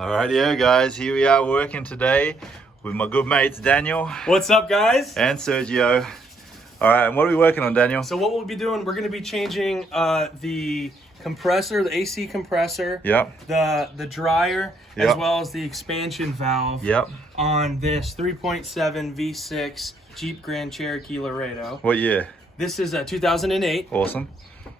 Alrighty, guys, here we are working today with my good mates Daniel. What's up, guys? And Sergio. Alright, and what are we working on, Daniel? So what we'll be doing, we're going to be changing the compressor, the AC compressor, Yep. the dryer, Yep. as well as the expansion valve on this 3.7 V6 Jeep Grand Cherokee Laredo. What year? This is a 2008. Awesome.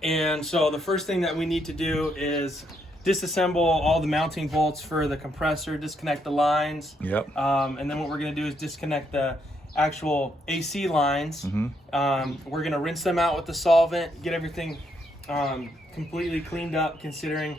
And so the first thing that we need to do is disassemble all the mounting bolts for the compressor, disconnect the lines. Yep. And then what we're going to do is disconnect the actual AC lines. We're going to rinse them out with the solvent, get everything completely cleaned up, considering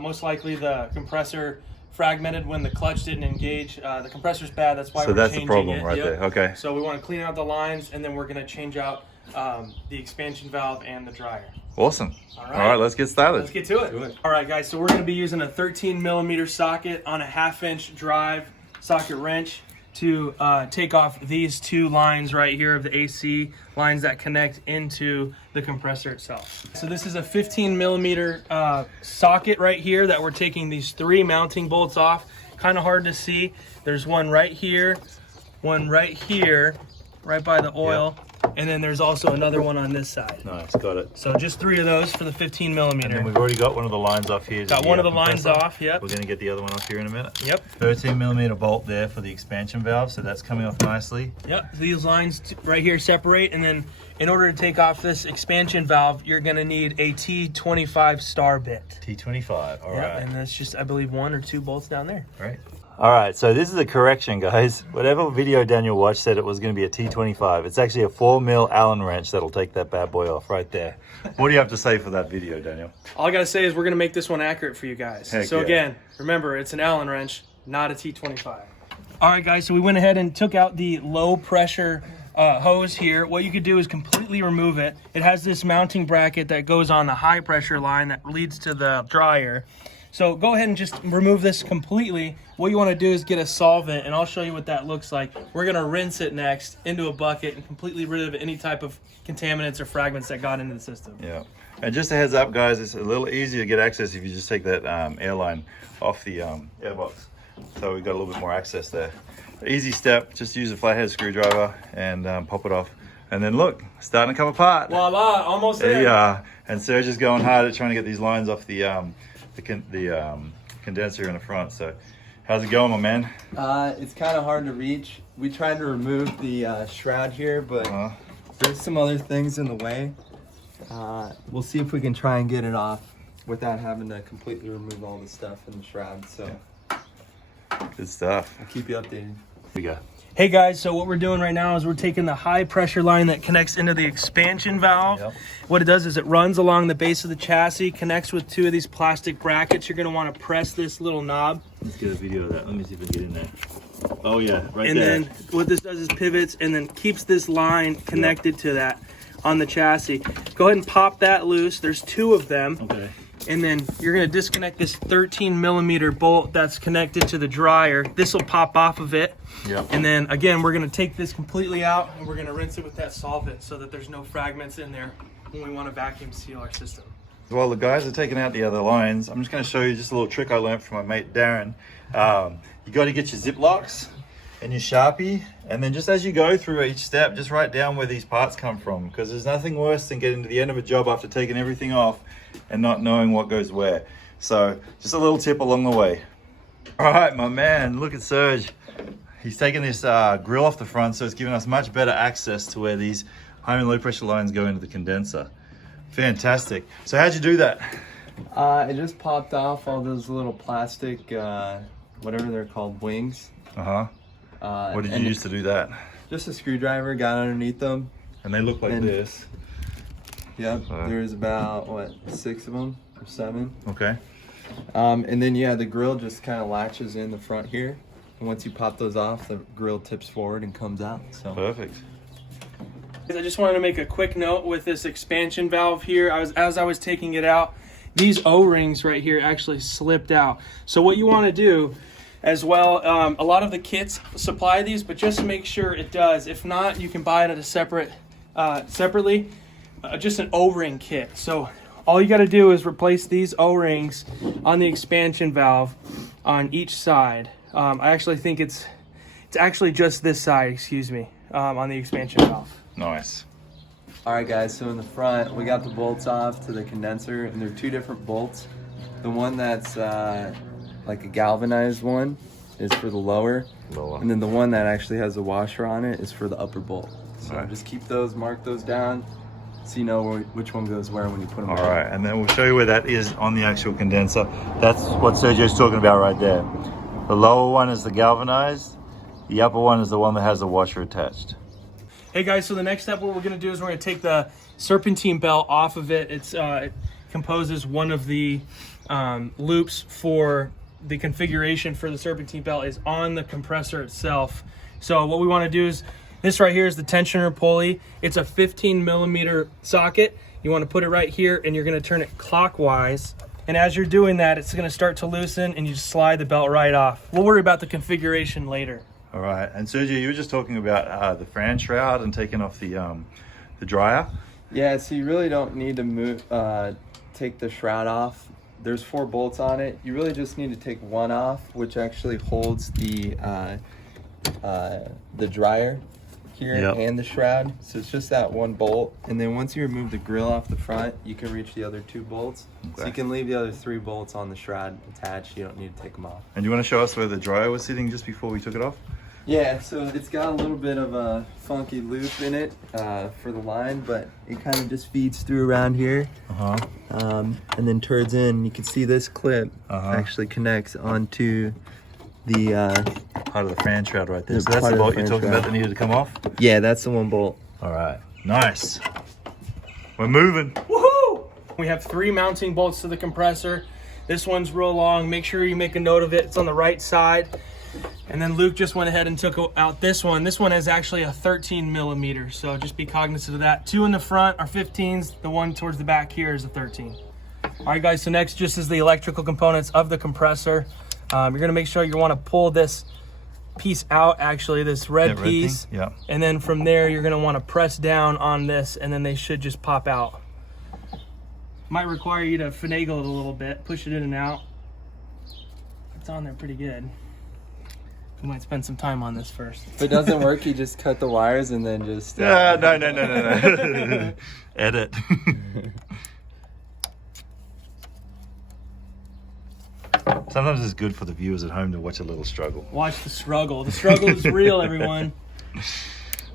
most likely the compressor fragmented when the clutch didn't engage. The compressor's bad, that's why we're changing it. So that's the problem right there, okay. So we want to clean out the lines, and then we're going to change out the expansion valve and the dryer. Awesome. All right, let's get started. Let's get to it. All right, guys, so we're going to be using a 13mm socket on a 1/2-inch drive socket wrench to take off these two lines right here of the AC lines that connect into the compressor itself. So this is a 15mm socket right here that we're taking these 3 mounting bolts off. Kind of hard to see. There's one right here, one right here, right by the oil. And then there's also another one on this side. Nice, got it. So just 3 of those for the 15mm. And then we've already got one of the lines off here. Got one of the lines off, yep. We're going to get the other one off here in a minute. Yep. 13mm bolt there for the expansion valve, so that's coming off nicely. Yep, so these lines right here separate, and then in order to take off this expansion valve, you're going to need a T25 star bit. T25, all right. And that's just, I believe, 1 or 2 bolts down there. Right. All right, so this is a correction, guys. Whatever video Daniel watched said it was going to be a T25. It's actually a 4mm Allen wrench that'll take that bad boy off right there. What do you have to say for that video, Daniel? All I got to say is we're going to make this one accurate for you guys. Heck so yeah. Again, remember, it's an Allen wrench, not a T25. All right, guys, so we went ahead and took out the low pressure hose here. What you could do is completely remove it. It has this mounting bracket that goes on the high pressure line that leads to the dryer. So go ahead and just remove this completely. What you want to do is get a solvent, and I'll show you what that looks like. We're going to rinse it next into a bucket and completely rid of any type of contaminants or fragments that got into the system. Yeah. And just a heads up, guys, it's a little easier to get access if you just take that airline off the airbox. So we've got a little bit more access there. Easy step, just use a flathead screwdriver and pop it off. And then look, starting to come apart. Voila, almost there. There you are. And Serge is going hard at trying to get these lines off the condenser in the front. So how's it going, my man? It's kind of hard to reach. We tried to remove the shroud here, but there's some other things in the way. We'll see if we can try and get it off without having to completely remove all the stuff in the shroud. So Good stuff. I'll keep you updated. Here we go. Hey guys, so what we're doing right now is we're taking the high pressure line that connects into the expansion valve. Yep. What it does is it runs along the base of the chassis, connects with 2 of these plastic brackets. You're going to want to press this little knob. Let's get a video of that. Let me see if I can get in there. Oh yeah, right and there. And then what this does is pivots and then keeps this line connected to that on the chassis. Go ahead and pop that loose. There's 2 of them. Okay. And then you're going to disconnect this 13mm bolt that's connected to the dryer. This will pop off of it. Yep. And then again, we're going to take this completely out and we're going to rinse it with that solvent so that there's no fragments in there when we want to vacuum seal our system. While the guys are taking out the other lines, I'm just going to show you just a little trick I learned from my mate Darren. You got to get your zip locks and your Sharpie, and then just as you go through each step, just write down where these parts come from, because there's nothing worse than getting to the end of a job after taking everything off and not knowing what goes where. So just a little tip along the way. All right, my man, look at Serge. He's taking this grill off the front, so it's giving us much better access to where these high and low pressure lines go into the condenser. Fantastic. So how'd you do that? I just popped off all those little plastic, whatever they're called, wings. What did you use to do that? Just a screwdriver, got underneath them. And they look like this. Yep, there's about, what, 6 of them or 7. Okay. And then, yeah, the grill just kind of latches in the front here. And once you pop those off, the grill tips forward and comes out. So Perfect. I just wanted to make a quick note with this expansion valve here. As I was taking it out, these O-rings right here actually slipped out. So what you want to do as well, a lot of the kits supply these, but just make sure it does. If not, you can buy it at a separately, just an O-ring kit. So all you got to do is replace these O-rings on the expansion valve, on each side. I actually think it's actually just this side, excuse me, on the expansion valve. Nice. All right, guys, so in the front, we got the bolts off to the condenser, and they're two different bolts. The one that's like a galvanized one is for the lower, and then the one that actually has a washer on it is for the upper bolt. So just keep those, mark those down, so you know which one goes where when you put them All on. right, and then we'll show you where that is on the actual condenser. That's what Sergio's talking about right there. The lower one is the galvanized. The upper one is the one that has the washer attached. Hey guys, so the next step, what we're gonna do is we're gonna take the serpentine belt off of it. It composes one of the loops for the configuration for the serpentine belt is on the compressor itself. So what we wanna do is, this right here is the tensioner pulley. It's a 15 millimeter socket. You wanna put it right here and you're gonna turn it clockwise. And as you're doing that, it's gonna start to loosen and you just slide the belt right off. We'll worry about the configuration later. All right, and Sergio, you were just talking about the fan shroud and taking off the dryer. Yeah, so you really don't need to move, take the shroud off. There's 4 bolts on it. You really just need to take one off, which actually holds the dryer here and the shroud. So it's just that one bolt. And then once you remove the grill off the front, you can reach the other 2 bolts. Okay. So you can leave the other 3 bolts on the shroud attached. You don't need to take them off. And you want to show us where the dryer was sitting just before we took it off? Yeah, so it's got a little bit of a funky loop in it for the line, but it kind of just feeds through around here. And then turns in. You can see this clip actually connects onto the part of the fan shroud right there. So that's the bolt you're talking about that needed to come off? Yeah, that's the one bolt. All right, nice. We're moving. Woohoo! We have 3 mounting bolts to the compressor. This one's real long. Make sure you make a note of it. It's on the right side. And then Luke just went ahead and took out this one. This one is actually a 13 millimeter, so just be cognizant of that. 2 in the front are 15s. The one towards the back here is a 13. All right, guys, so next just is the electrical components of the compressor. You're gonna make sure you wanna pull this piece out, actually, this red piece. Yeah. And then from there, you're gonna wanna press down on this, and then they should just pop out. Might require you to finagle it a little bit, push it in and out. It's on there pretty good. We might spend some time on this first. If it doesn't work, you just cut the wires and then just... No. Edit. Sometimes it's good for the viewers at home to watch a little struggle. Watch the struggle. The struggle is real, everyone.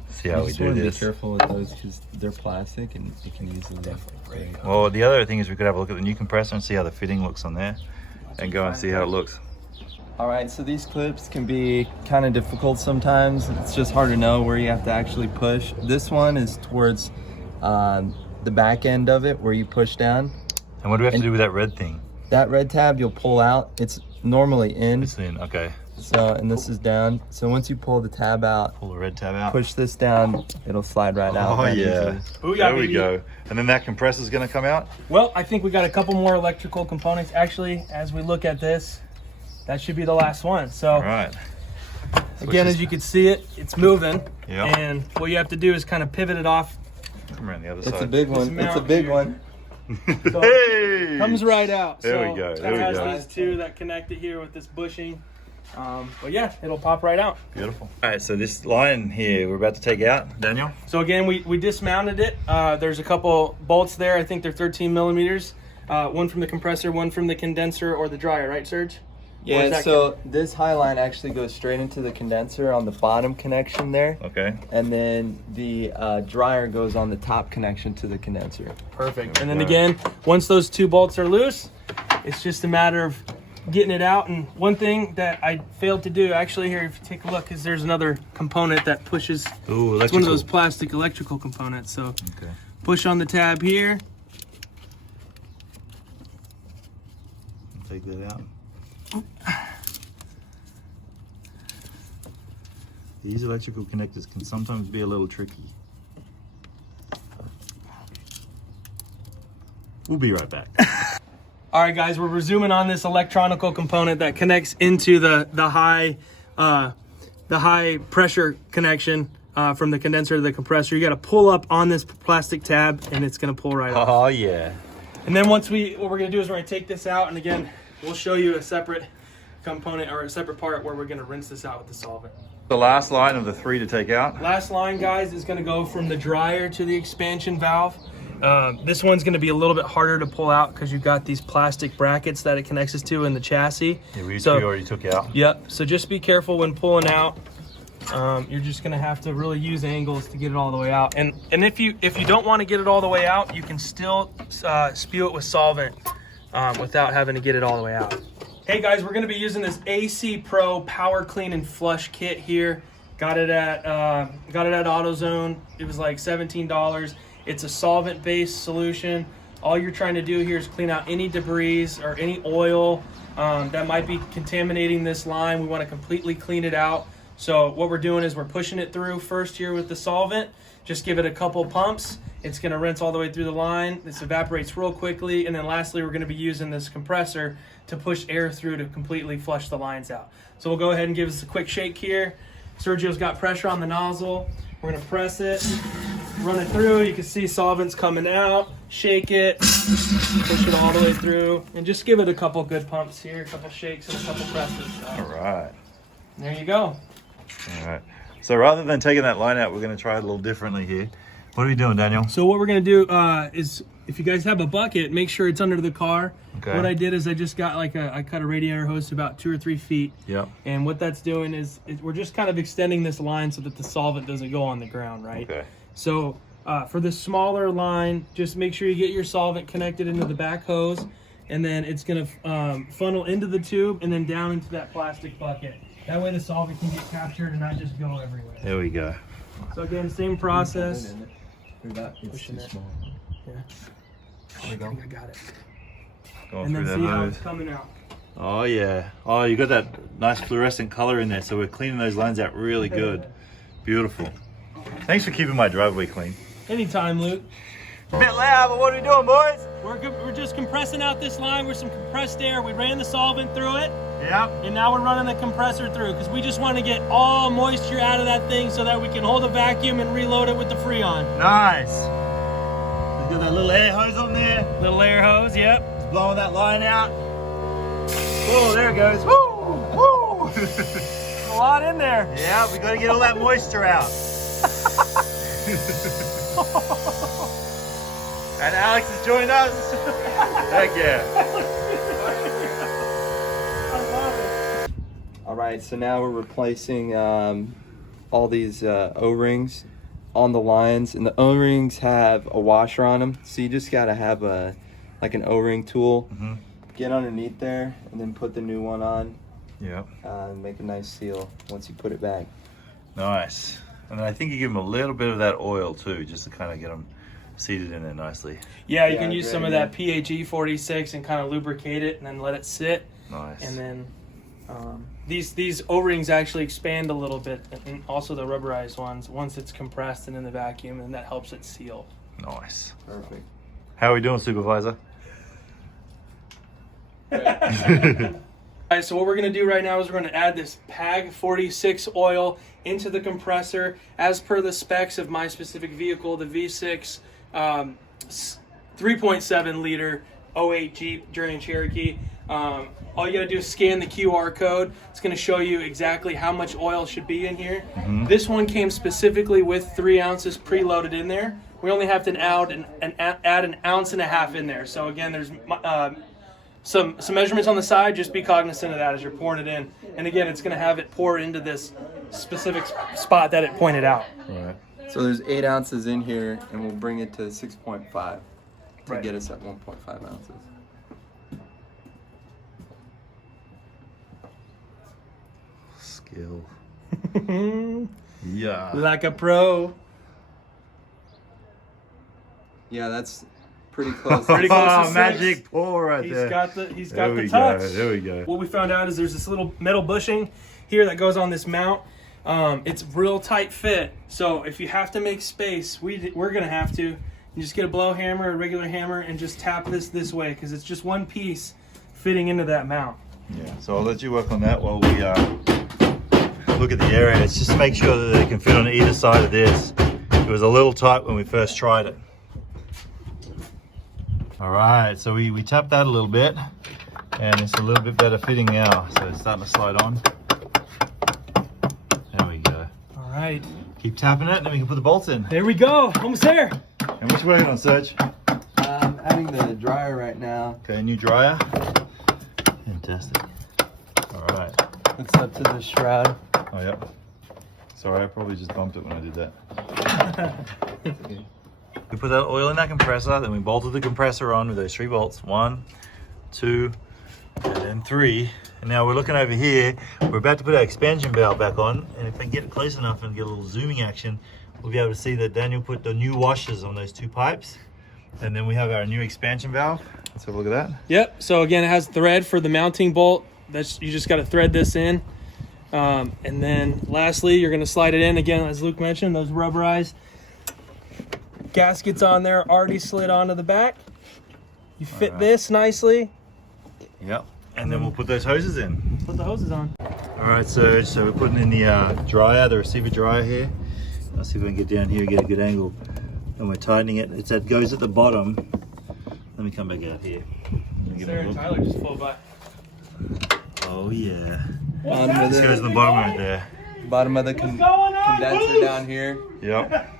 See how we do this. Be careful with those because they're plastic and it can easily break. Well, the other thing is we could have a look at the new compressor and see how the fitting looks on there, and go and see how it looks. All right, so these clips can be kind of difficult sometimes. It's just hard to know where you have to actually push. This one is towards the back end of it where you push down. And what do we have to do with that red thing? That red tab you'll pull out. It's normally in. It's in, okay. So, and this is down. So once you pull the tab out, Pull the red tab out. push this down, it'll slide right out. Oh yeah. Booyah, There we baby. go. And then that compressor's gonna come out? Well, I think we got a couple more electrical components. Actually, as we look at this, that should be the last one. So All right. again, as you can see it, it's moving. Yeah. And what you have to do is kind of pivot it off. Come around the other It's side. a big one. This It's a mount big here. one. So Hey! comes right out. There so we go, It there we has go. these 2 that connect it here with this bushing. But yeah, it'll pop right out. Beautiful. All right, so this line here we're about to take out, Daniel. So again, we dismounted it. There's a couple bolts there. I think they're 13 millimeters. One from the compressor, one from the condenser or the dryer, right, Serge? Or is Yeah, that so this high line actually goes straight into the condenser on the bottom connection there. Okay. And then the dryer goes on the top connection to the condenser. Perfect. And There then we go. again, once those 2 bolts are loose, it's just a matter of getting it out. And one thing that I failed to do, actually, here, if you take a look, is there's another component that pushes. Ooh, It's one of those electrical. plastic electrical components. So Okay. push on the tab here. Take that out. These electrical connectors can sometimes be a little tricky. We'll be right back. All right, guys, we're resuming on this electronical component that connects into the high pressure connection from the condenser to the compressor. You got to pull up on this plastic tab, and it's going to pull right off. Oh yeah. And then what we're going to do is we're going to take this out, and again, we'll show you a separate component or a separate part where we're going to rinse this out with the solvent. The last line of the 3 to take out. Last line, guys, is going to go from the dryer to the expansion valve. This one's going to be a little bit harder to pull out because you've got these plastic brackets that it connects us to in the chassis. Yeah, we already took out. Yep. So just be careful when pulling out. You're just going to have to really use angles to get it all the way out. And if you don't want to get it all the way out, you can still spew it with solvent without having to get it all the way out. Hey guys, we're going to be using this AC Pro Power Clean and Flush kit here. Got it at AutoZone. It was like $17. It's a solvent-based solution. All you're trying to do here is clean out any debris or any oil that might be contaminating this line. We want to completely clean it out. So what we're doing is we're pushing it through first here with the solvent. Just give it a couple pumps. It's going to rinse all the way through the line. This evaporates real quickly. And then lastly, we're going to be using this compressor to push air through to completely flush the lines out. So we'll go ahead and give us a quick shake here. Sergio's got pressure on the nozzle. We're going to press it, run it through. You can see solvent's coming out. Shake it, push it all the way through, and just give it a couple good pumps here, a couple shakes and a couple presses. All right. There you go. All right. So rather than taking that line out, we're going to try it a little differently here. What are we doing, Daniel? So what we're going to do is, if you guys have a bucket, make sure it's under the car. Okay. What I did is I just got I cut a radiator hose to about 2 or 3 feet. Yep. And what that's doing is we're just kind of extending this line so that the solvent doesn't go on the ground, right? Okay. So for the smaller line, just make sure you get your solvent connected into the back hose, and then it's going to funnel into the tube and then down into that plastic bucket. That way the solvent can get captured and not just go everywhere. There we go. So again, same process. It's Pushing too it. small. Yeah. There we go. I got it. Going And then through see that how hose. it's coming out. Oh yeah. Oh, you got that nice fluorescent color in there, so we're cleaning those lines out really good. Beautiful. Thanks for keeping my driveway clean. Anytime, Luke. A bit loud, but what are we doing, boys? We're just compressing out this line with some compressed air. We ran the solvent through it, Yep. and now we're running the compressor through because we just want to get all moisture out of that thing so that we can hold a vacuum and reload it with the Freon. Nice. We've got that little air hose on there. Little air hose, yep. It's blowing that line out. Oh, there it goes. Woo! Woo! A lot in there. Yeah, we got to get all that moisture out. And Alex has joined us. Heck yeah. All right, so now we're replacing all these O-rings on the lines, and the O-rings have a washer on them, so you just gotta have like an O-ring tool. Mm-hmm. Get underneath there, and then put the new one on, Yeah. and make a nice seal once you put it back. Nice. And I think you give them a little bit of that oil too, just to kind of get them seated in there nicely. Yeah, you Yeah, can use great some of idea. that PHE 46 and kind of lubricate it and then let it sit. Nice. And then these O-rings actually expand a little bit, and also the rubberized ones once it's compressed and in the vacuum, and that helps it seal. Nice. Perfect. How are we doing, supervisor? Alright, so what we're going to do right now is we're going to add this PAG 46 oil into the compressor. As per the specs of my specific vehicle, the V6 3.7 liter 08 Jeep Grand Cherokee. All you got to do is scan the QR code. It's going to show you exactly how much oil should be in here. Mm-hmm. This one came specifically with 3 ounces preloaded in there. We only have to add an ounce and a half in there. So again, there's some measurements on the side. Just be cognizant of that as you're pouring it in. And again, it's going to have it pour into this specific spot that it pointed out. Right. So there's 8 ounces in here, and we'll bring it to 6.5 to Right. get us at 1.5 ounces. Skill. Yeah. Like a pro. Yeah, that's pretty close. Pretty close to Oh, six. magic pour right He's there. got the There we touch. go. There we go. What we found out is there's this little metal bushing here that goes on this mount. It's real tight fit. So if you have to make space, we're gonna have to. You just get a blow hammer, a regular hammer, and just tap this way because it's just one piece fitting into that mount. Yeah. So I'll let you work on that while we look at the areas. Just make sure that they can fit on either side of this. It was a little tight when we first tried it. All right. So we tapped that a little bit. And it's a little bit better fitting now, so it's starting to slide on. There we go. All right. Keep tapping it, and then we can put the bolts in. There we go. Almost there. And what you working on, Serge? I'm adding the dryer right now. Okay, new dryer. Fantastic. All right. Hooks up to the shroud. Oh, yep. Sorry, I probably just bumped it when I did that. Okay. We put that oil in that compressor, then we bolted the compressor on with those 3 bolts. 1, 2, and then 3. And now we're looking over here. We're about to put our expansion valve back on. And if I can get it close enough and get a little zooming action, we'll be able to see that Daniel put the new washers on those 2 pipes. And then we have our new expansion valve. Let's have a look at that. Yep. So again, it has thread for the mounting bolt. That's, you just got to thread this in. And then lastly, you're going to slide it in again, as Luke mentioned, those rubberized gaskets on there already slid onto the back. You fit this nicely. Yep. And then we'll put those hoses in. Put the hoses on. All right, Serge, so we're putting in the dryer, the receiver dryer here. Let's see if we can get down here, get a good angle. And we're tightening it. It goes at the bottom. Let me come back out here. Sarah and Tyler just flew by. Oh yeah. This This goes in the bottom right there. bottom of the condenser down here. Yep.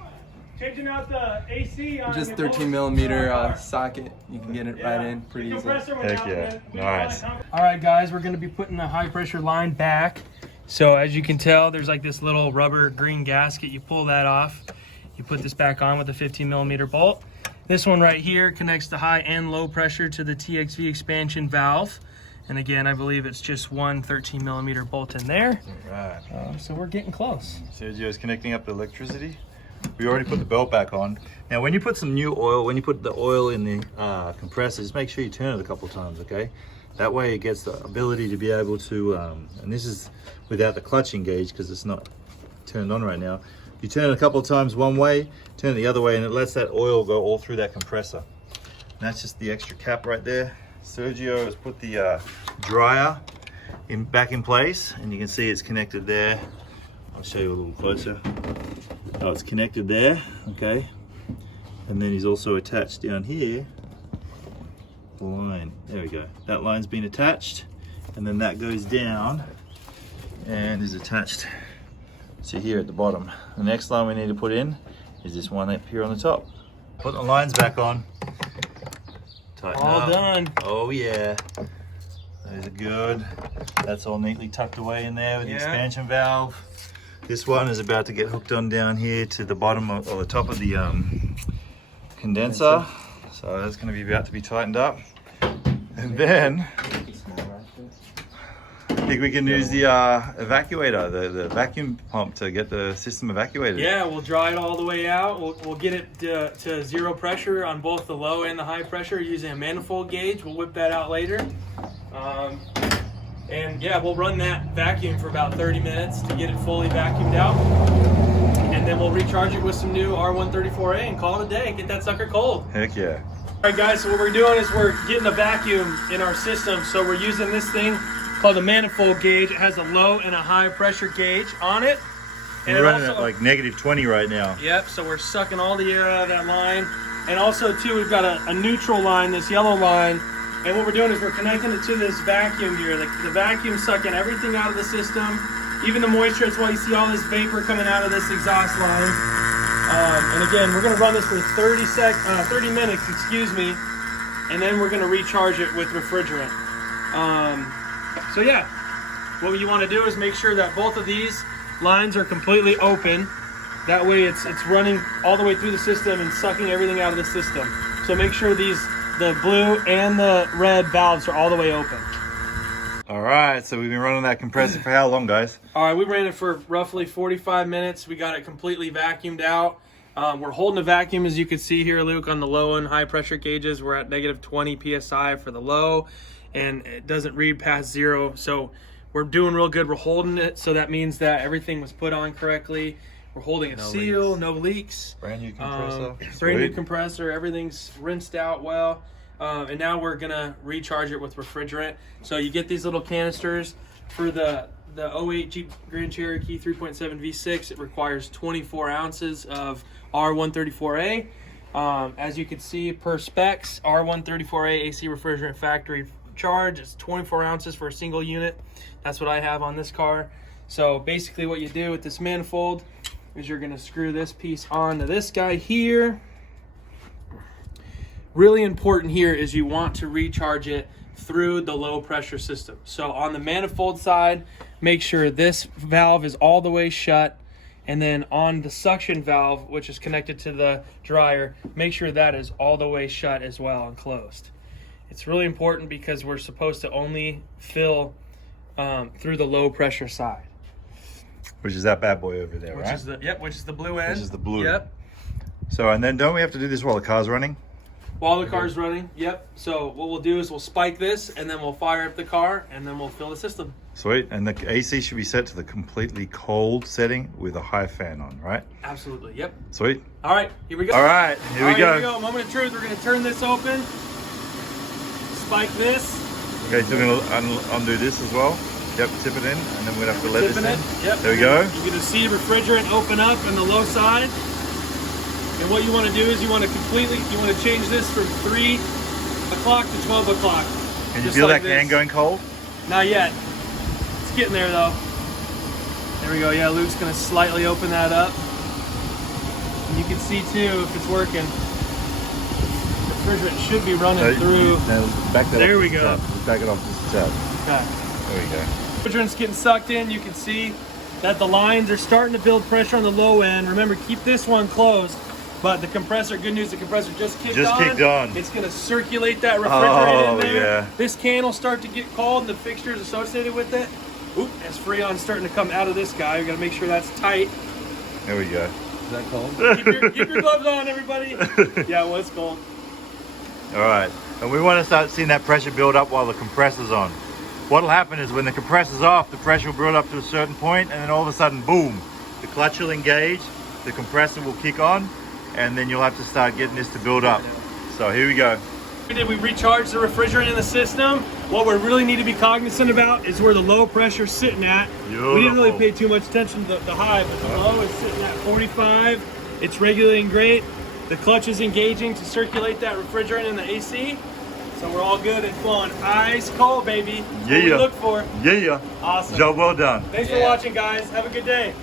Changing out the AC on Just 13 millimeter socket. You can get it right in pretty easy. Heck yeah. Nice. All right, guys, we're going to be putting the high pressure line back. So as you can tell, there's like this little rubber green gasket. You pull that off. You put this back on with a 15 millimeter bolt. This one right here connects the high and low pressure to the TXV expansion valve. And again, I believe it's just one 13 millimeter bolt in there. Right. So we're getting close. Sergio's connecting up the electricity. We already put the belt back on. Now, when you put some new oil, when you put the oil in the compressor, just make sure you turn it a couple times, okay? That way it gets the ability to be able to, and this is without the clutching gauge because it's not turned on right now. You turn it a couple of times one way, turn it the other way, and it lets that oil go all through that compressor. And that's just the extra cap right there. Sergio has put the dryer back in place, and you can see it's connected there. I'll show you a little closer. Oh, it's connected there, okay? And then he's also attached down here the line. There we go. That line's been attached, and then that goes down and is attached to here at the bottom. The next line we need to put in is this one up here on the top. Put the lines back on. Tighten All up. done. Oh yeah. Those are good. That's all neatly tucked away in there with the expansion valve. This one is about to get hooked on down here to the bottom of, or the top of the condenser. So that's going to be about to be tightened up. And then I think we can use the evacuator, the vacuum pump to get the system evacuated. Yeah, we'll dry it all the way out. We'll get it to 0 pressure on both the low and the high pressure using a manifold gauge. We'll whip that out later. And yeah, we'll run that vacuum for about 30 minutes to get it fully vacuumed out. And then we'll recharge it with some new R134A and call it a day. Get that sucker cold. Heck yeah. All right, guys, so what we're doing is we're getting a vacuum in our system. So we're using this thing called a manifold gauge. It has a low and a high pressure gauge on it. And We're running at like -20 right now. Yep, so we're sucking all the air out of that line. And also, too, we've got a neutral line, this yellow line. And what we're doing is we're connecting it to this vacuum here. The vacuum's sucking everything out of the system, even the moisture. That's why you see all this vapor coming out of this exhaust line. And again, we're gonna run this for 30 minutes, excuse me, and then we're gonna recharge it with refrigerant. So yeah, what you wanna do is make sure that both of these lines are completely open. That way it's running all the way through the system and sucking everything out of the system. So make sure the blue and the red valves are all the way open. All right, so we've been running that compressor for how long, guys? All right, we ran it for roughly 45 minutes. We got it completely vacuumed out. We're holding a vacuum, as you can see here, Luke, on the low and high pressure gauges. We're at -20 PSI for the low, and it doesn't read past 0. So we're doing real good. We're holding it, so that means that everything was put on correctly. We're holding a seal, no leaks. Brand new compressor. Brand new compressor. Everything's rinsed out well. And now we're gonna recharge it with refrigerant. So you get these little canisters for the 08 Jeep Grand Cherokee 3.7 V6. It requires 24 ounces of R134A. As you can see, per specs, R134A AC refrigerant factory charge. It's 24 ounces for a single unit. That's what I have on this car. So basically what you do with this manifold is you're gonna screw this piece onto this guy here. Really important here is you want to recharge it through the low pressure system. So on the manifold side, make sure this valve is all the way shut. And then on the suction valve, which is connected to the dryer, make sure that is all the way shut as well and closed. It's really important because we're supposed to only fill through the low pressure side. Which is that bad boy over there, Which right? is the which is the blue end. Which is the blue. Yep. So, and then don't we have to do this while the car's running? While the car's running, yep. So what we'll do is we'll spike this, and then we'll fire up the car, and then we'll fill the system. Sweet. And the AC should be set to the completely cold setting with a high fan on, right? Absolutely, yep. Sweet. All right, here we go. All right, here we go. Here we go. Moment of truth. We're gonna turn this open. Spike this. Okay, so we're gonna undo this as well. Yep, tip it in, and then we're gonna have to let this Tipping in. it. Yep. There we go. You're gonna see refrigerant open up on the low side. And what you want to do is you want to change this from 3 o'clock to 12 o'clock. Can you feel that can going cold? Not yet. It's getting there though. There we go. Yeah, Luke's gonna slightly open that up. And you can see too if it's working. Refrigerant should be running through. Back that There off we just go. a tad. Just back it off just a tad. Okay. There we go. Refrigerant's getting sucked in. You can see that the lines are starting to build pressure on the low end. Remember, keep this one closed. But the compressor, good news, the compressor just kicked on. It's gonna circulate that refrigerant in there. Yeah. This can will start to get cold and the fixtures associated with it. Oop, as Freon's starting to come out of this guy. We gotta make sure that's tight. There we go. Is that cold? Keep your gloves on, everybody. Yeah, well, it's cold. All right, and we want to start seeing that pressure build up while the compressor's on. What'll happen is when the compressor's off, the pressure will build up to a certain point, and then all of a sudden, boom, the clutch will engage, the compressor will kick on, and then you'll have to start getting this to build up. So here we go. We recharged the refrigerant in the system. What we really need to be cognizant about is where the low pressure's sitting at. Beautiful. We didn't really pay too much attention to the high, but the low is sitting at 45. It's regulating great. The clutch is engaging to circulate that refrigerant in the AC. So we're all good and flowing ice cold, baby. That's what we look for. Yeah. Awesome. Job well done. Thanks for watching, guys. Have a good day.